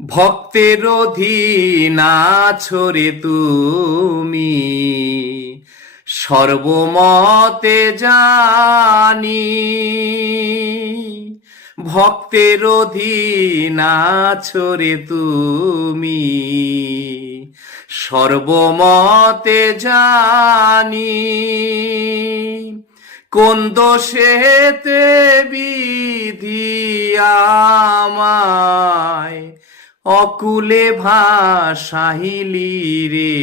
ভক্তের অধীন আছো রে তুমি, সর্বমতে জানি। ভক্তের অধীন আছো রে তুমি, সর্বমতে জানি। কোন দোষেতে বিধি আমায় অকুলে ভাসাইলি রে,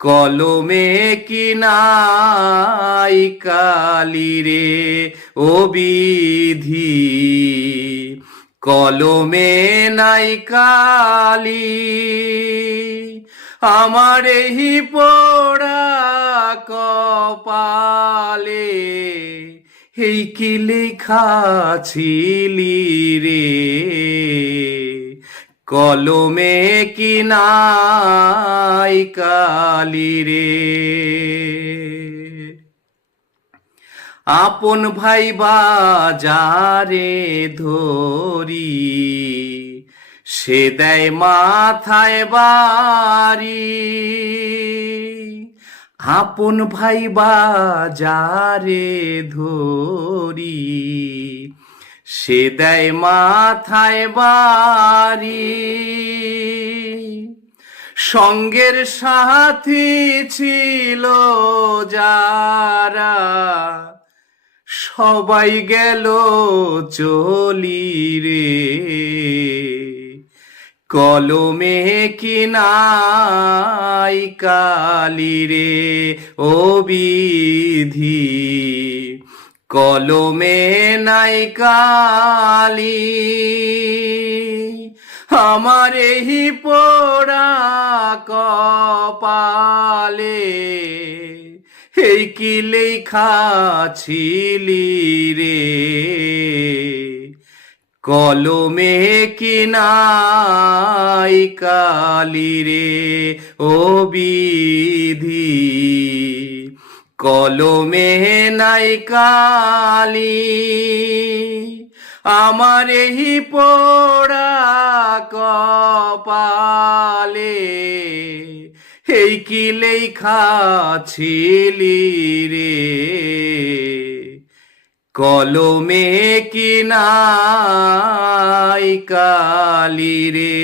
কলমে কি নাই কালি রে ও বিধি, কলমে নাই কালি। আমার এই পোড়া কপালে এই কি লেখা ছিলি রে, কলমে কি নাই কালি রে। আপন ভাই বাজারে ধরি, সে দেয় মাথায় বাড়ি। আপন ভাই বাজারে ধরি, সে দেয় মাথায় বাড়ি। সঙ্গের সাথী ছিল যারা, সবাই গেল চলি রে, কলমে কি নাই কালি রে ও বিধি, কলমে নাই কালি। আমার এই পোড়া কপালে এই কি লেখা ছিলি রে, কলমে কি নাই কালি রে ও বিধি, কলমে নাই কালি। আমার এই পোড়া কপালে এই কি লেখা ছিলি রে, কলমে কি নাই কালি রে।